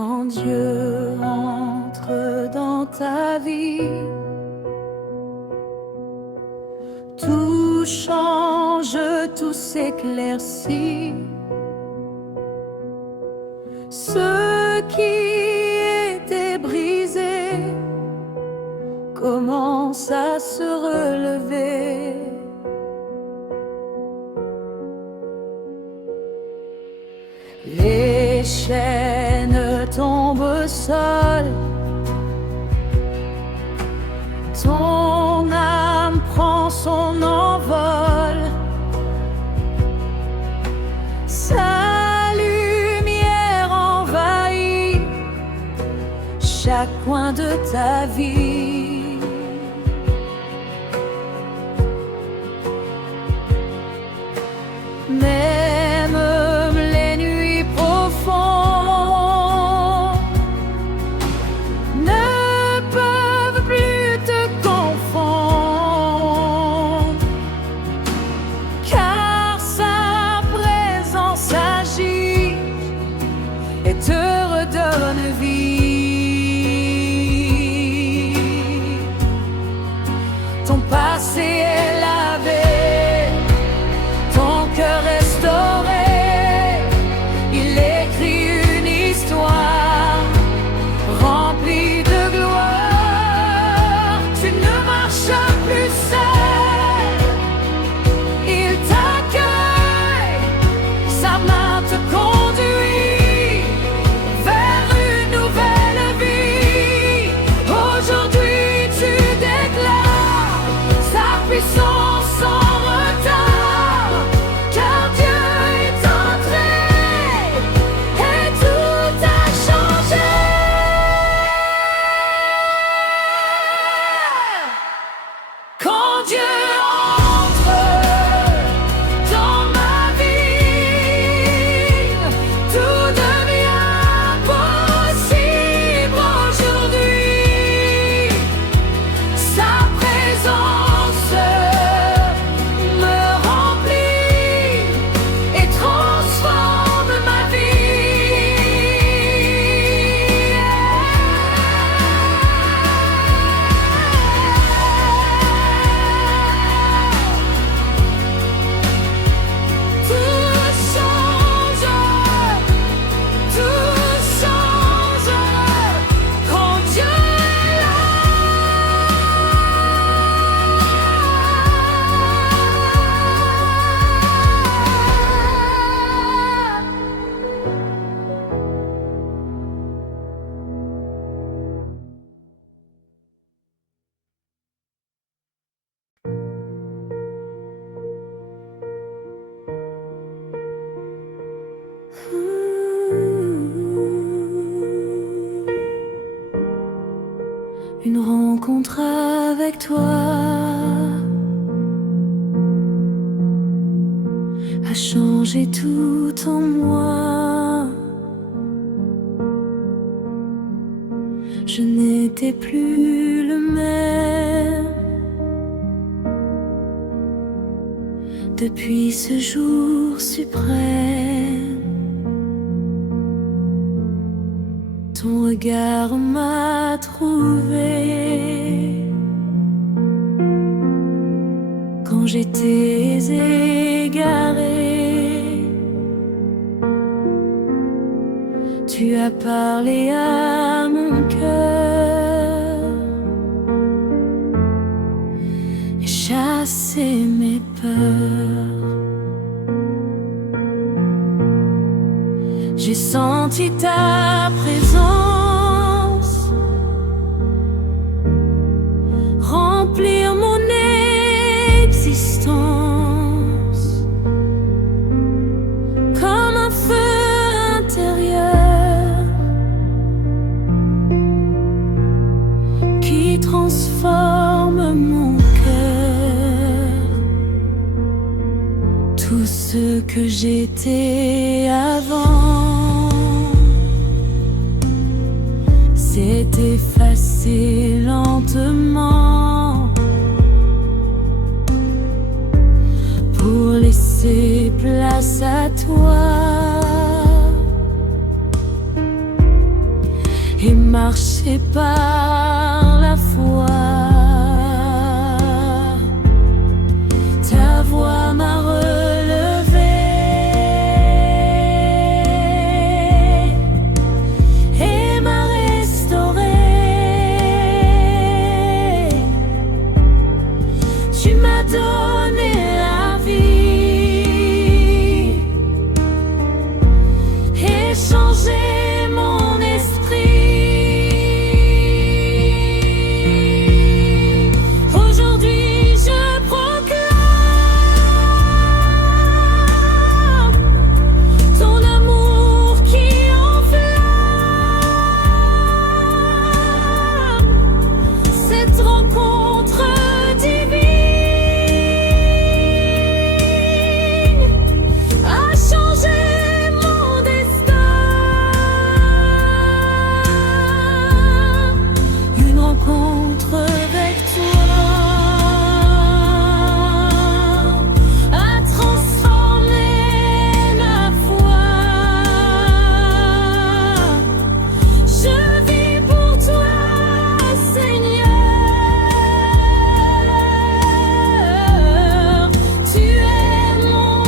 Quand Dieu entre dans ta vie, tout change, tout s'éclaircit. Ce qui était brisé commence à se relever. Les chaînes tombent au sol, ton âme prend son envol. Sa lumière envahit chaque coin de ta vie. Même les nuits profondes ne peuvent plus te confondre, car sa présence agit et te redonne vie. Ton passé est lavé, ton cœur restauré, il écrit une histoire remplie de gloire. Tu ne marches plus seul, il t'accueille, sa main te conduit vers une nouvelle vie. Aujourd'hui tu déclares sa puissance sans retard, car Dieu est entré et tout a changé. Quand Dieu entre dans ma vie, tout devient possible aujourd'hui. Sa présence me remplit et transforme ma vie. Tout change quand Dieu est là. Une rencontre avec toi a changé tout en moi. Je n'étais plus le même depuis ce jour suprême. Ton regard m'a trouvé quand j'étais égaré. Tu as parlé à mon cœur et chassé mes peurs. J'ai senti ta présence remplir mon existence comme un feu intérieur qui transforme mon cœur. Tout ce que j'étais avant s'est effacé lentement pour laisser place à toi. marcher par la foi. Ta voix m'a relevé et m'a restauré. Tu m'as donné la vie et changé mon esprit. Aujourd'hui je proclame ton amour qui enflamme cette rencontre divine a changé mon destin. Une rencontre avec toi a transformé ma foi. Je vis pour toi, Seigneur. Tu es mon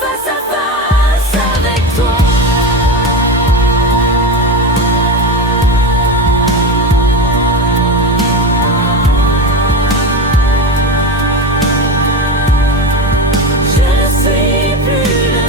face à face avec toi. Je ne suis plus le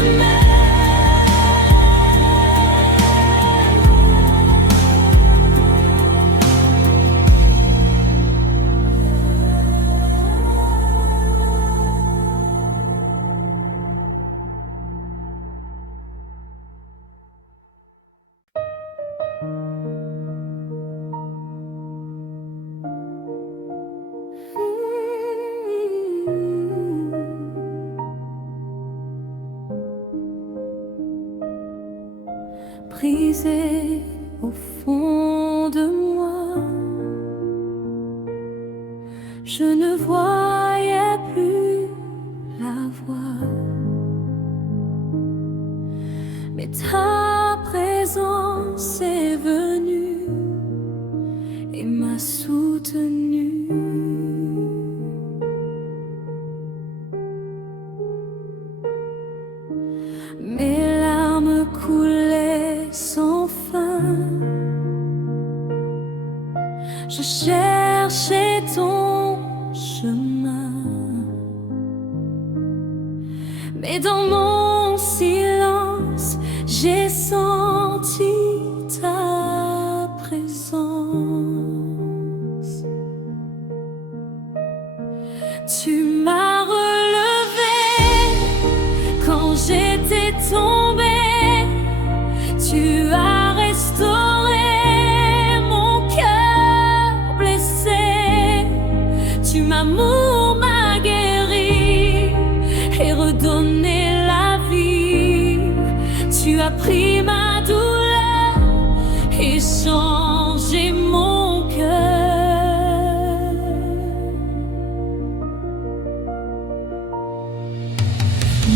Brisé au fond de moi, je ne voyais plus la voie, mais ta présence est venue et m'a soutenue. Mes larmes coulaient sans fin. Je cherchais ton chemin, mais dans mon silence, j'ai senti ta présence. Tu m'as relevé quand j'étais tombée. Tu as restauré mon cœur blessé. Tu amour m'a guéri et redonné la vie. Tu as pris ma douleur et changé mon cœur.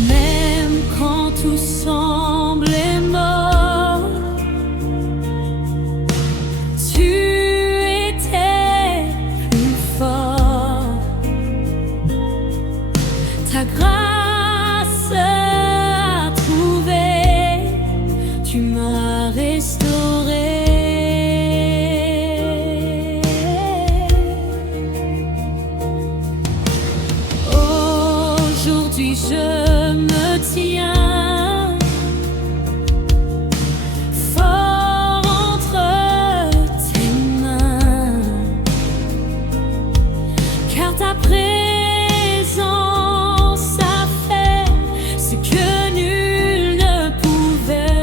Même quand tout semblait mort, tu étais plus fort. Ta grâce a trouvé, tu m'as restauré. Aujourd'hui je me tiens fort entre tes mains, car ta présence a fait ce que nul ne pouvait.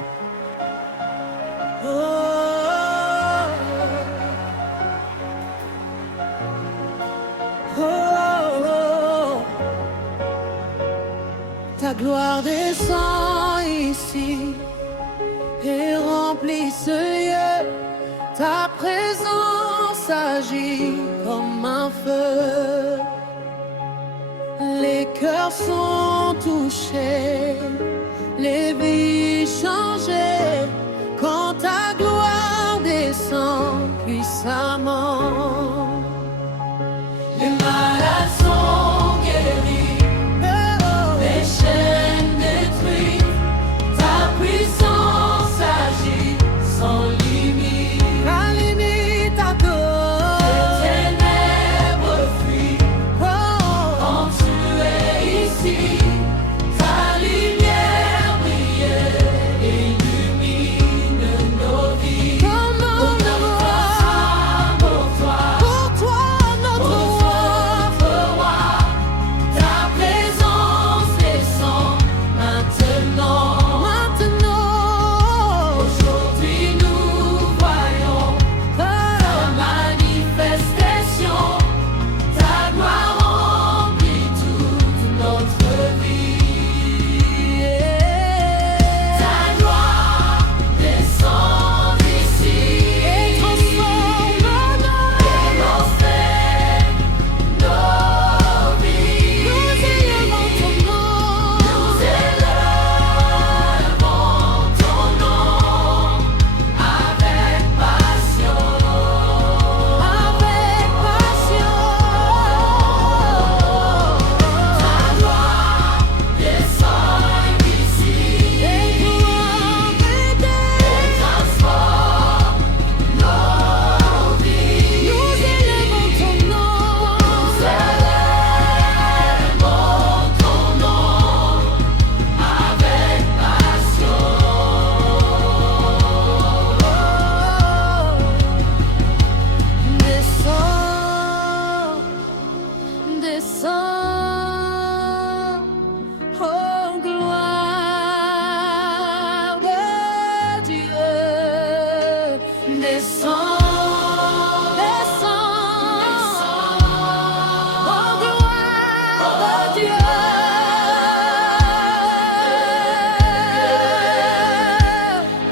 Oh, oh, oh. Ta gloire descend ici et remplit ce lieu. Ta présence agit comme un feu. Les cœurs sont touchés, les vies changées quand ta gloire descend puissamment. Les malades sont guéris, les chaînes détruites. Ta puissance agit sans limite. La limite à toi. Les ténèbres fuient quand tu es ici. Ta lumière brille et illumine nos vies. Pour toi, notre roi. Ta présence descend maintenant. Aujourd'hui nous voyons ta manifestation. Ta gloire remplit toute notre vie. Ta gloire descend ici et transforme nos vies. Nous élevons ton nom. Nous élevons ton nom avec passion. Avec passion. Ta gloire descend ici et transforme nos vies. Nous élevons ton nom. Nous élevons ton nom avec passion. Descends, descends, oh gloire de Dieu. Descends, descends, oh gloire de Dieu.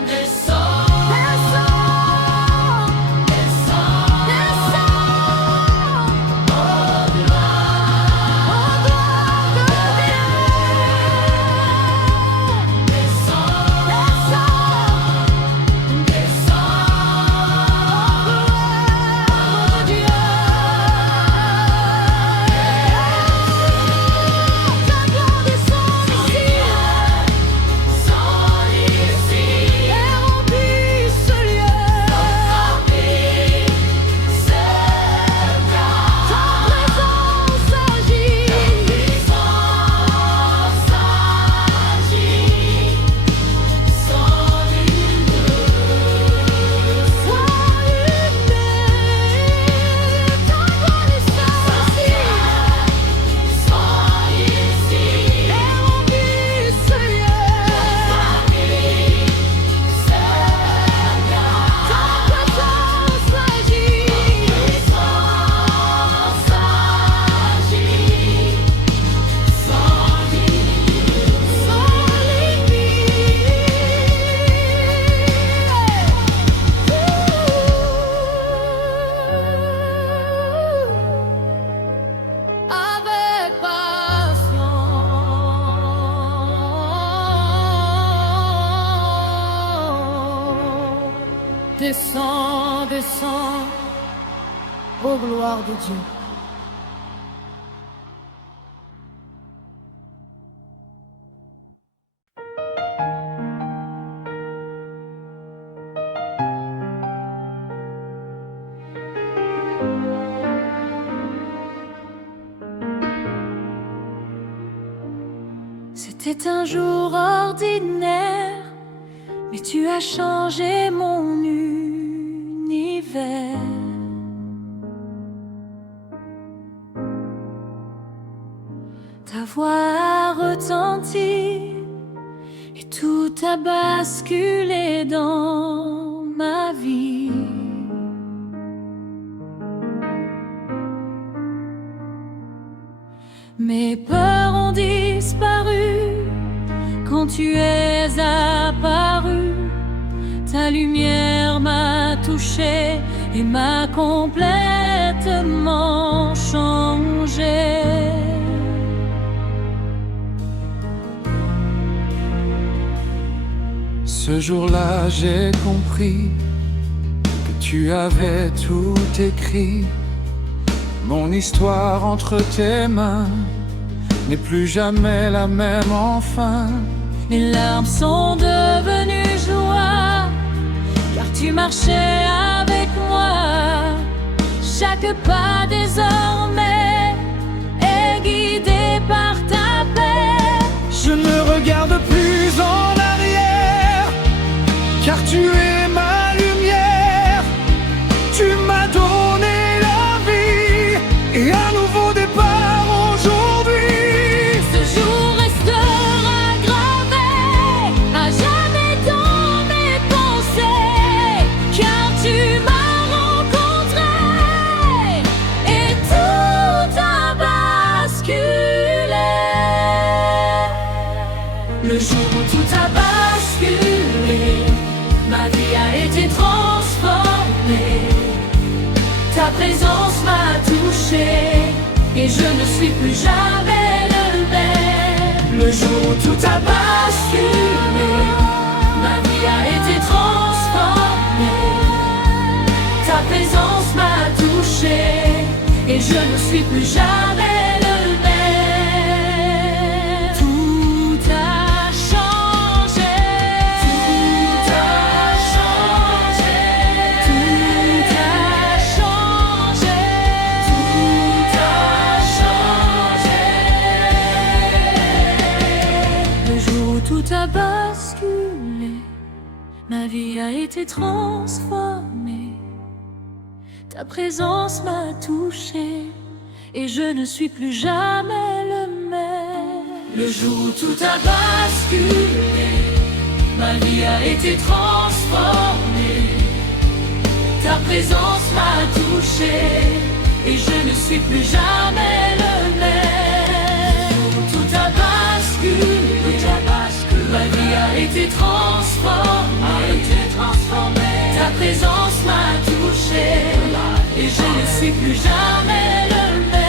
Descends, descends, descends, descends, oh gloire de Dieu. Descends, descends, descends, oh gloire de Dieu. Ta gloire descend ici et remplit ce lieu. Ta présence agit sans limite. Ta gloire descend ici et remplit ce lieu. Ta présence agit avec passion. Descends, descends, ô gloire de Dieu. C'était un jour ordinaire, mais tu as changé mon univers. Ta voix a retenti et tout a basculé dans ma vie. Mes peurs ont disparu quand tu es apparu. Ta lumière m'a touché et m'a complètement changé. Ce jour-là, j'ai compris que tu avais tout écrit. Mon histoire entre tes mains n'est plus jamais la même enfin. Mes larmes sont devenues joie, car tu marchais avec moi. Chaque pas désormais est guidé par ta paix. Je ne regarde plus en arrière, car tu es ma lumière. Tu m'as donné la vie et un nouveau départ aujourd'hui. Ce jour restera gravé à jamais dans mes pensées, car tu m'as rencontré et tout a basculé. Le jour où tout a basculé, ma vie a été transformée. Ta présence m'a touché et je ne suis plus jamais le même. Le jour où tout a basculé, Ma vie a été transformée. Ta présence m'a touché et je ne suis plus jamais le même. Tout a changé. Tout a changé. Tout a changé. Tout a changé. Le jour où tout a basculé, ma vie a été transformée. Ta présence m'a touché et je ne suis plus jamais le même. Le jour où tout a basculé, ma vie a été transformée. Ta présence m'a touché et je ne suis plus jamais le même. Tout a basculé, ma vie a été transformée. Ta présence m'a touché et je ne suis plus jamais le même.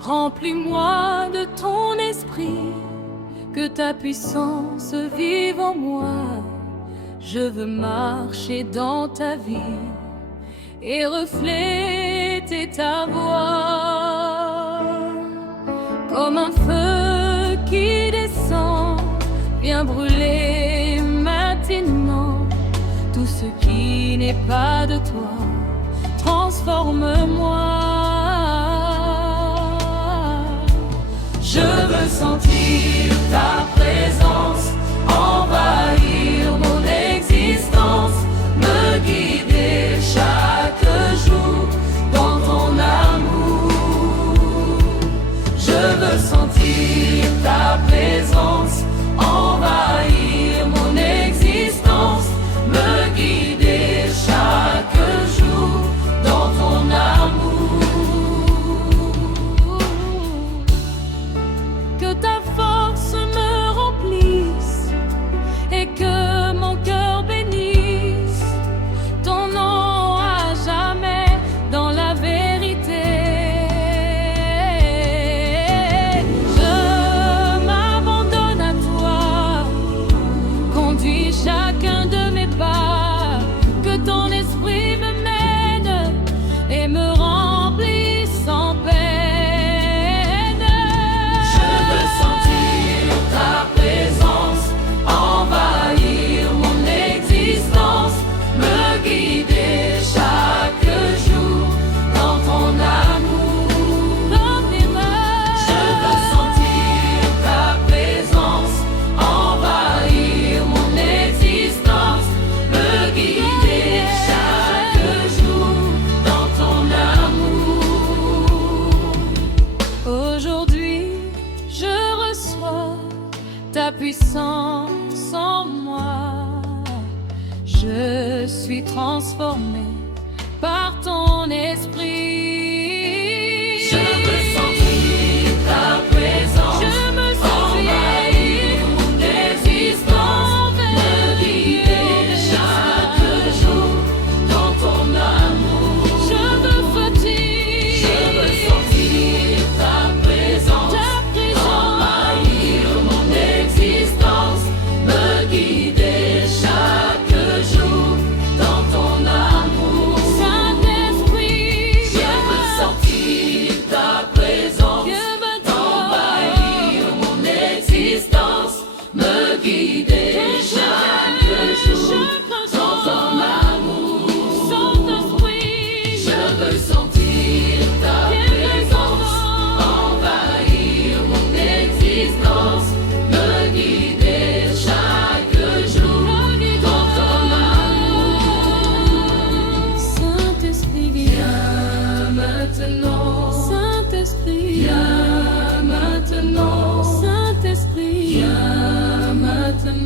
Remplis-moi de ton esprit, que ta puissance vive en moi. Je veux marcher dans ta vie et refléter ta voix. Comme un feu qui descend, viens brûler maintenant tout ce qui n'est pas de toi. Transforme-moi. Je veux sentir ta présence envahir mon existence, me guider chaque jour dans ton amour. Je veux sentir ta présence envahir mon existence, me guider chaque jour dans ton amour. Que ta force me remplisse et que puissance en moi. Je suis transformé par ton esprit. Je veux sentir ta présence. Je me envahir mon existence, me guider chaque jour dans ton amour. Je veux sentir ta présence, envahir mon existence, me guider chaque jour dans ton amour. Saint-Esprit, Je veux sentir ta présence, envahir mon existence, me guider chaque jour dans ton amour. Saint-Esprit, Je veux sentir ta présence, envahir mon existence, me guider chaque jour dans ton amour. Saint-Esprit, Viens maintenant, Saint-Esprit, viens maintenant, Saint-Esprit, viens maintenant.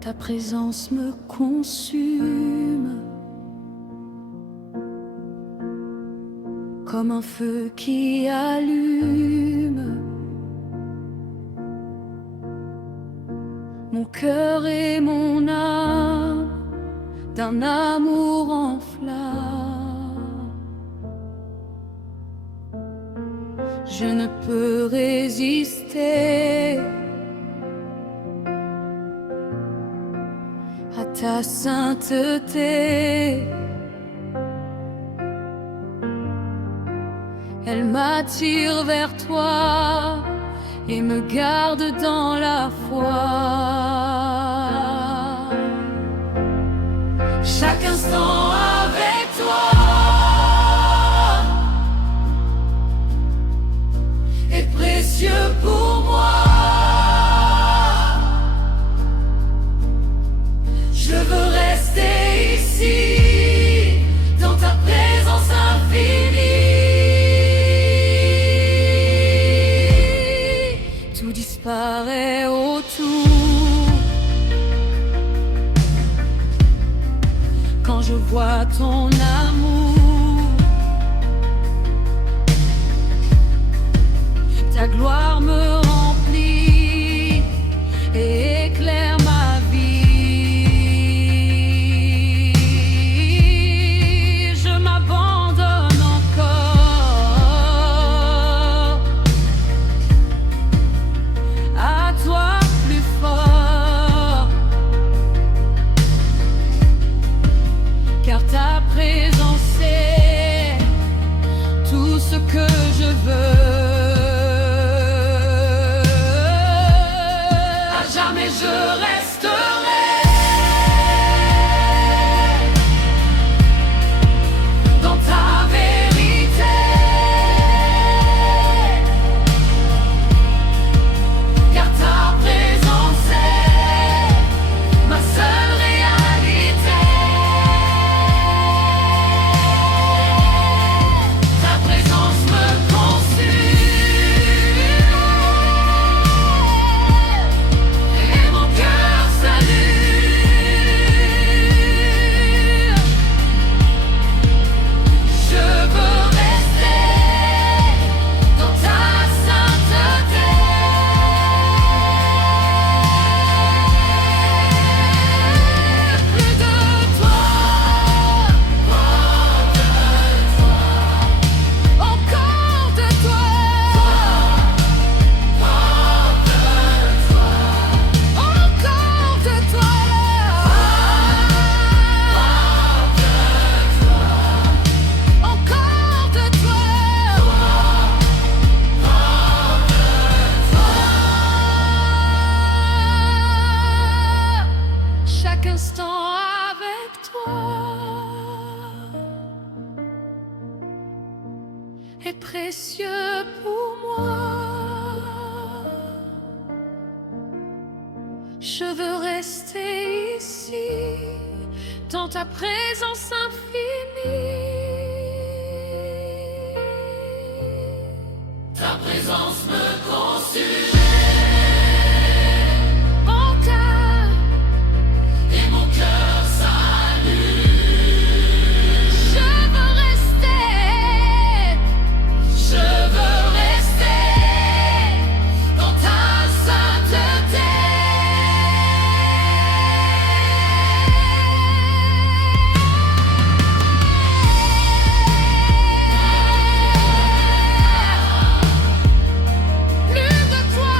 Ta présence me consume comme un feu qui allume mon cœur et mon âme d'un amour en flamme. Je ne peux résister à ta sainteté. Elle m'attire vers toi et me garde dans la foi. Chaque instant avec toi est précieux pour moi. Je veux rester ici dans ta présence infinie. Tout disparaît autour quand je vois ton amour. Ta gloire me remplit et éclaire ma vie. Je m'abandonne encore à toi plus fort, car ta présence est tout ce que je veux. À jamais je resterai dans ta vérité, car ta présence est ma seule réalité. Ta présence me consume et mon cœur s'allume. Je veux rester dans ta sainteté. Plus de toi, encore de toi, encore de toi, encore de toi. Chaque instant avec toi est précieux pour moi. Je veux rester ici, dans ta présence infinie. Ta présence me consume. Et mon cœur s'allume. Je veux rester dans ta sainteté. Plus de toi.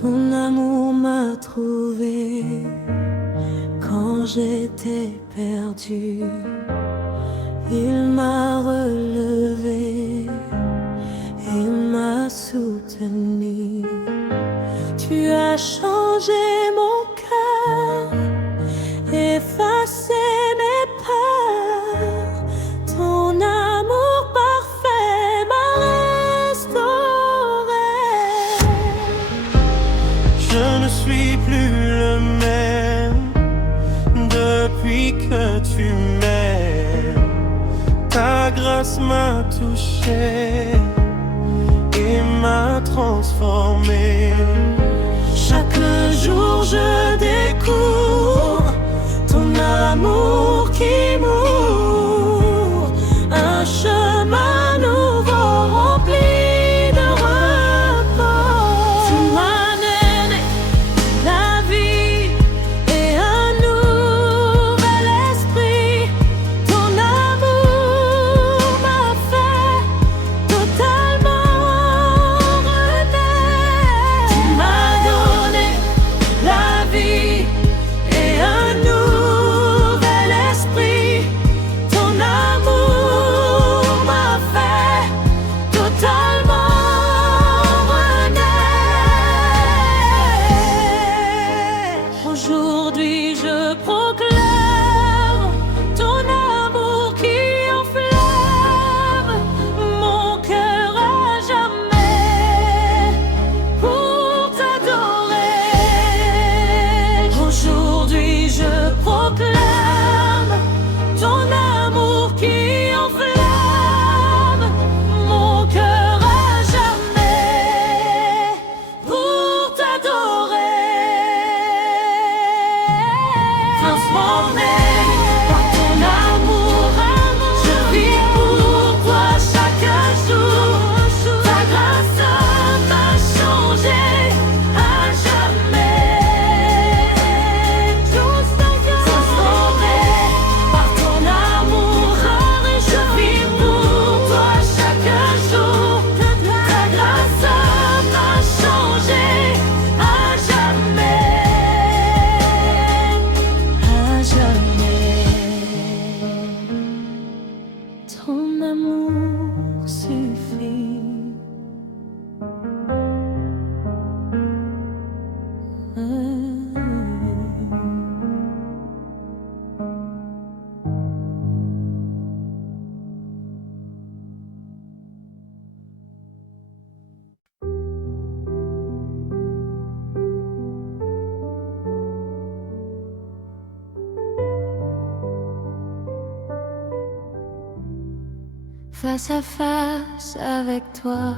Ton amour m'a trouvé quand j'étais perdu. Il m'a relevé, il m'a soutenu. Tu as changé mon cœur, effacé mes peurs. Ton amour parfait m'a restauré. Je ne suis plus le même depuis que tu m'aimes. Ta grâce m'a touché et m'a transformé. Chaque jour je découvre ton amour qui m'ouvre un chemin nouveau rempli de repos. Tu m'as donné la vie et un nouvel esprit. Ton amour m'a fait totalement renaître. Tu m'as donné la vie et un nouvel esprit. Ton amour m'a fait totalement renaître. Aujourd'hui je proclame ton amour qui enflamme mon cœur à jamais pour t'adorer. Aujourd'hui je proclame ton amour qui enflamme mon cœur à jamais pour t'adorer. Transformé par ton amour, je vis pour toi chaque jour. Ta grâce m'a changé à jamais. Transformé par ton amour, je vis pour toi chaque jour. Ta grâce m'a changé à jamais. Ton amour suffit. Face à face avec toi,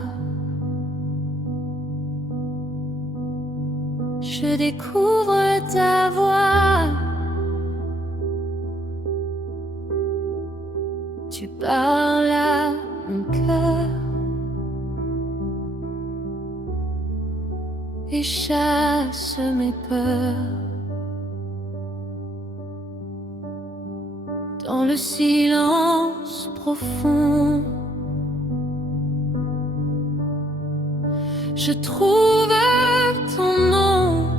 je découvre ta voix. Tu parles à mon cœur et chasse mes peurs. Dans le silence profond, je trouve ton nom.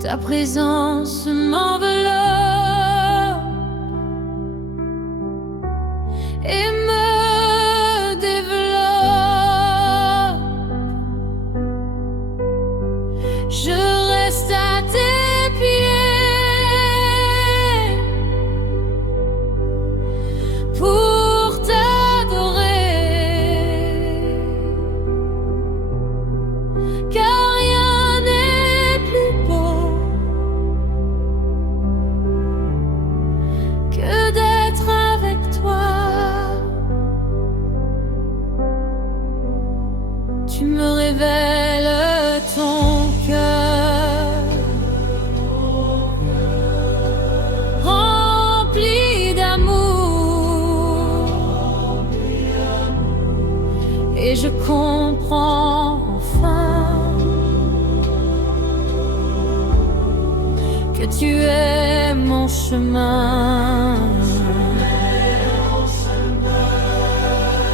Ta présence m'enveloppe et me développe. Je reste à tes pieds pour t'adorer, car rien n'est plus beau que d'être avec toi. Tu me révèles ton cœur rempli d'amour, et je comprends enfin que tu es mon chemin.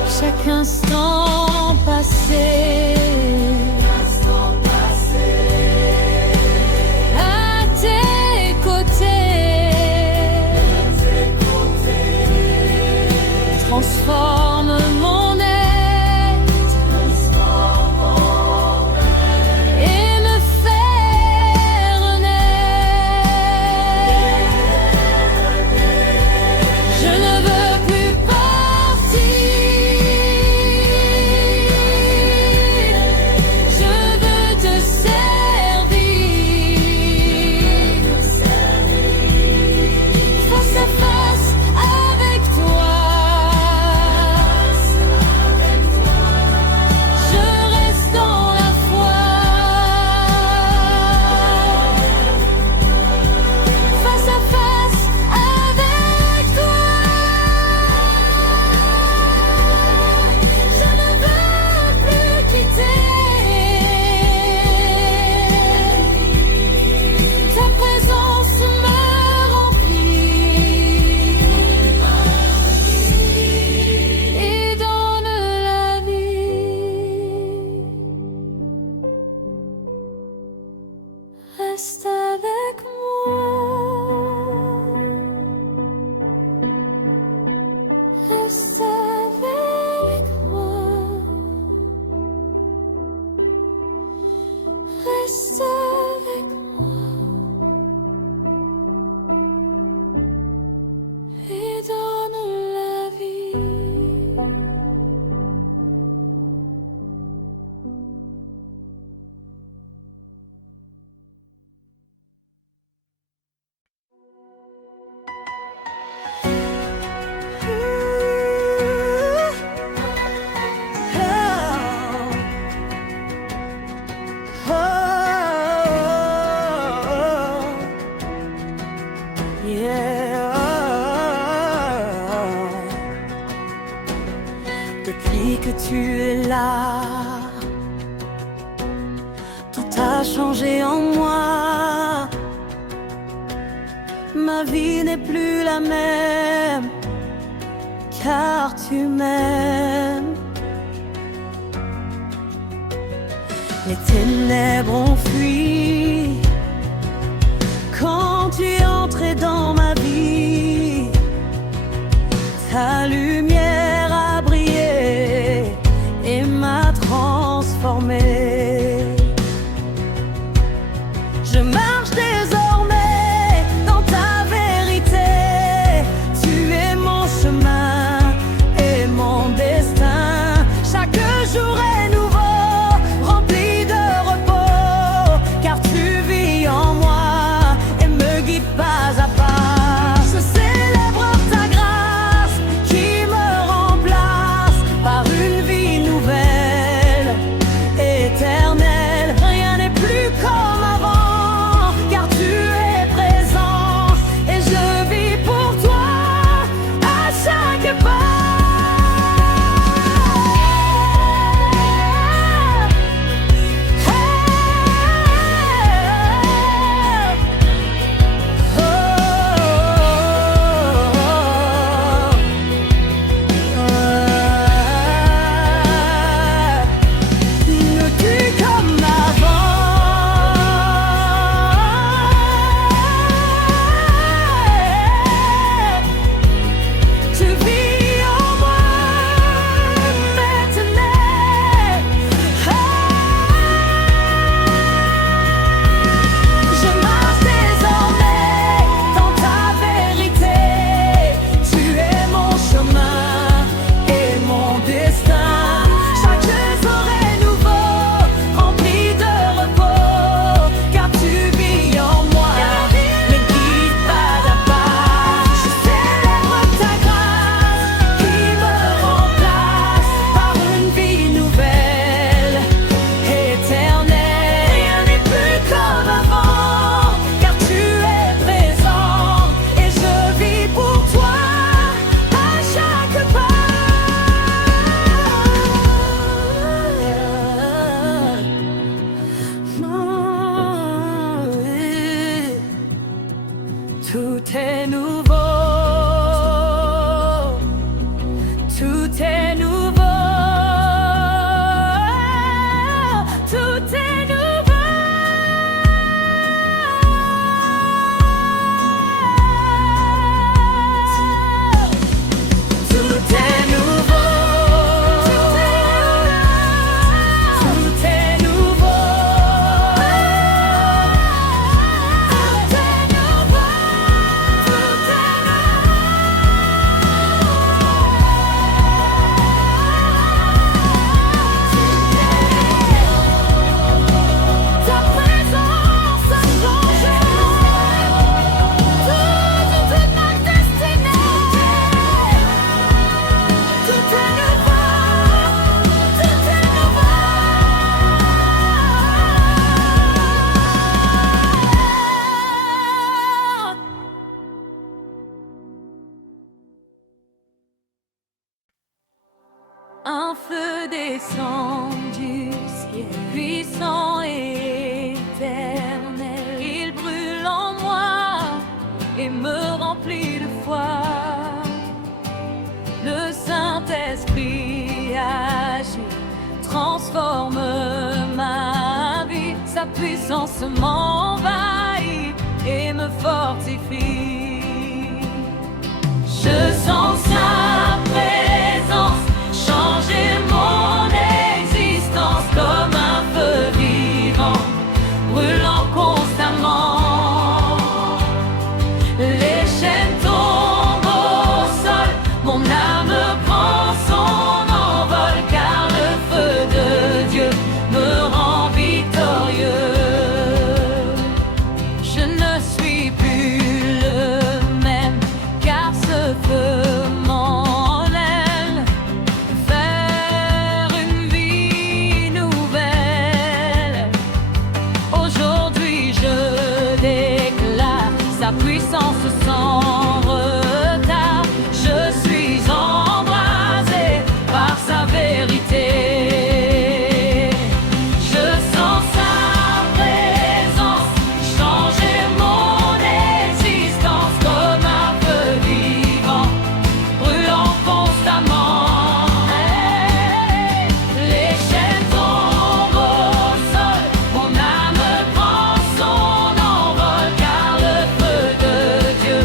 Chaque instant passé à tes côtés transforme mon être et me fait renaître. Je ne veux plus partir, je veux te servir face à face avec toi. Je reste dans la foi face à face avec toi. Je ne veux plus quitter ta présence me remplit et donne la vie. Reste avec moi, reste avec moi, reste avec moi et donne la vie. Depuis que tu es là, tout a changé en moi. Ma vie n'est plus la même, car tu m'aimes. Les ténèbres ont fui quand tu es entré dans ma vie. Ta lumière a brillé et m'a transformé. Je marche désormais dans ta vérité. Tu es mon chemin et mon destin. Chaque jour est nouveau, rempli de repos, car tu vis en moi et me guides pas à pas. Je célèbre ta grâce qui me rend Tout est nouveau, tout est nouveau, tout est nouveau. Tout est nouveau, tout est nouveau. Ta présence a changé toute ma destinée. Tout est nouveau, tout est nouveau. Un feu descend du ciel, puissant et éternel. Il brûle en moi et me remplit de foi. Le Saint-Esprit agit, transforme ma vie. Sa puissance m'envahit et me fortifie. Je sens sa présence changer mon existence comme un feu vivant, brûlant constamment. Les chaînes tombent au sol, mon âme prend son envol, car le feu de Dieu me rend victorieux. Je ne suis plus le même, car ce feu m'enlève vers une vie nouvelle. Aujourd'hui je déclare sa puissance sans retard. Je suis embrasé par sa vérité. Je sens sa présence changer mon existence comme un feu vivant, brûlant constamment. Les chaînes tombent au sol, mon âme prend son envol, car le feu de Dieu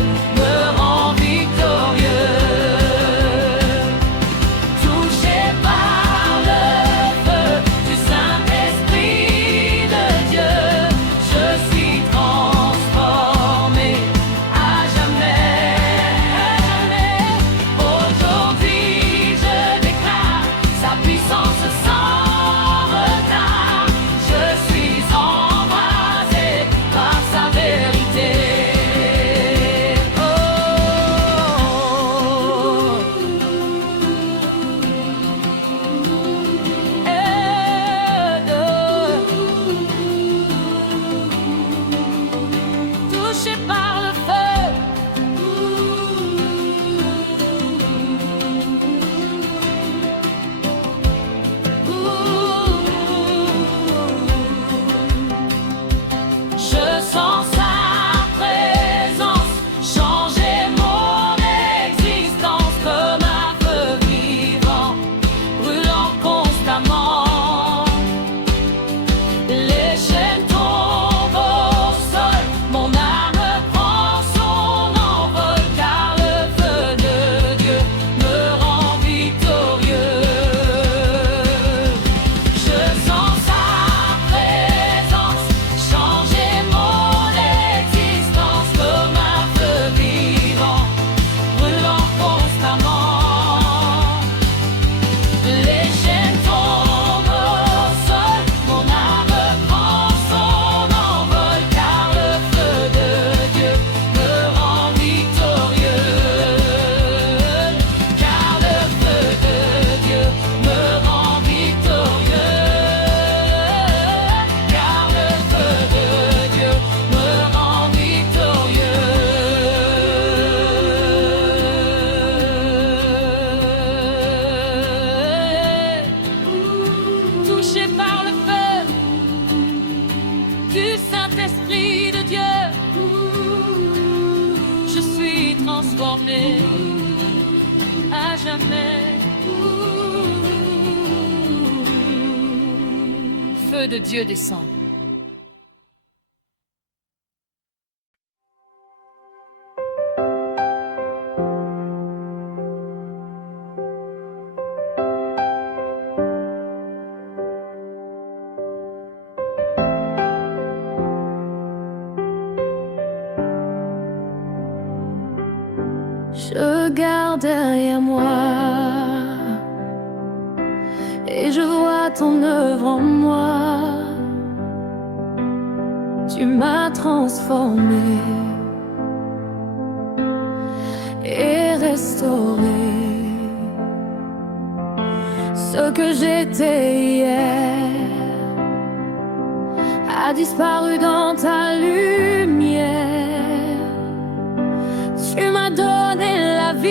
transformé à jamais. Feu de Dieu descend. Je garde derrière moi et je vois ton œuvre en moi. Tu m'as transformé et restauré. Ce que j'étais hier a disparu dans ta lumière. Tu m'as donné la vie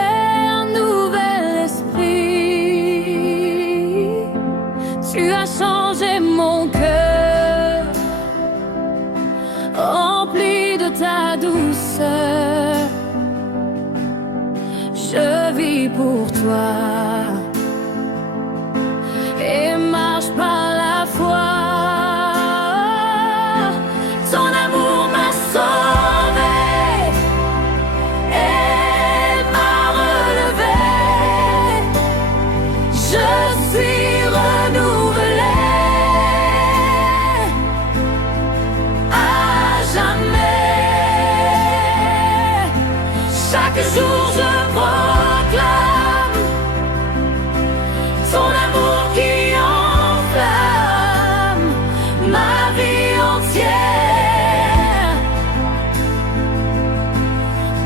et un nouvel esprit. Tu as changé mon cœur, rempli de ta douceur. Je vis pour toi et marche par la foi. Ton amour m'a sauvé et m'a relevé. Je suis renouvelé à jamais. Chaque jour je proclame ton amour qui enflamme ma vie entière.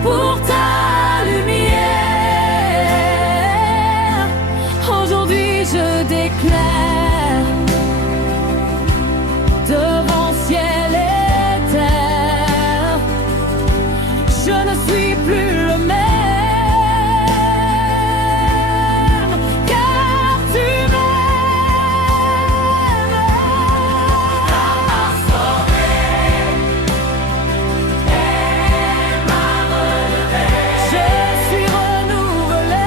Pour ta lumière, aujourd'hui je déclare devant ciel et terre, je ne suis plus le même, car tu je suis renouvelé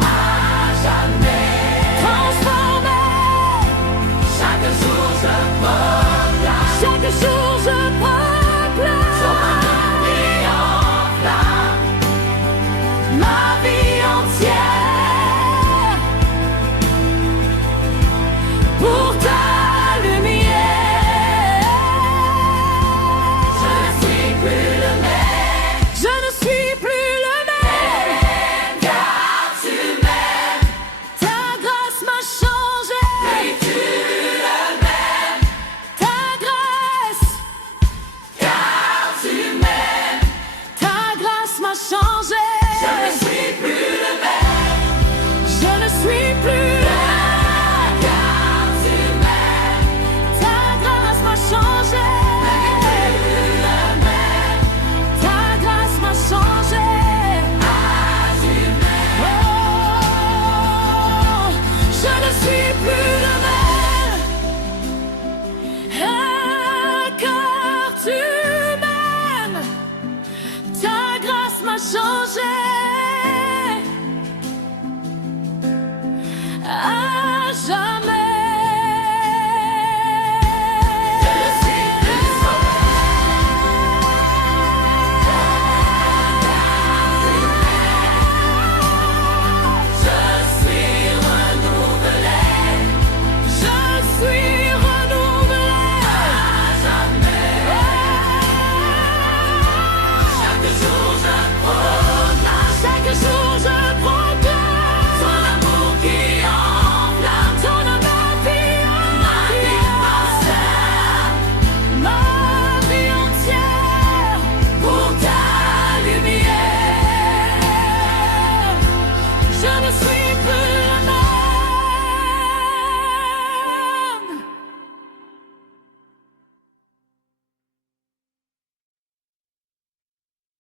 à jamais, transformé. Chaque jour je proclame, chaque jour je proclame ton amour qui enflamme ma vie entière. Pour ta lumière, je ne suis plus le même. Je ne suis plus le même, car tu m'aimes. Ta grâce m'a changé. N'es-tu le même? Ta grâce, car tu m'aimes. Ta grâce m'a changé. Je ne suis plus le même. Je ne suis plus le même, car tu m'aimes. Ta grâce m'a changé. Ta grâce m'a changé. Oh, je ne suis plus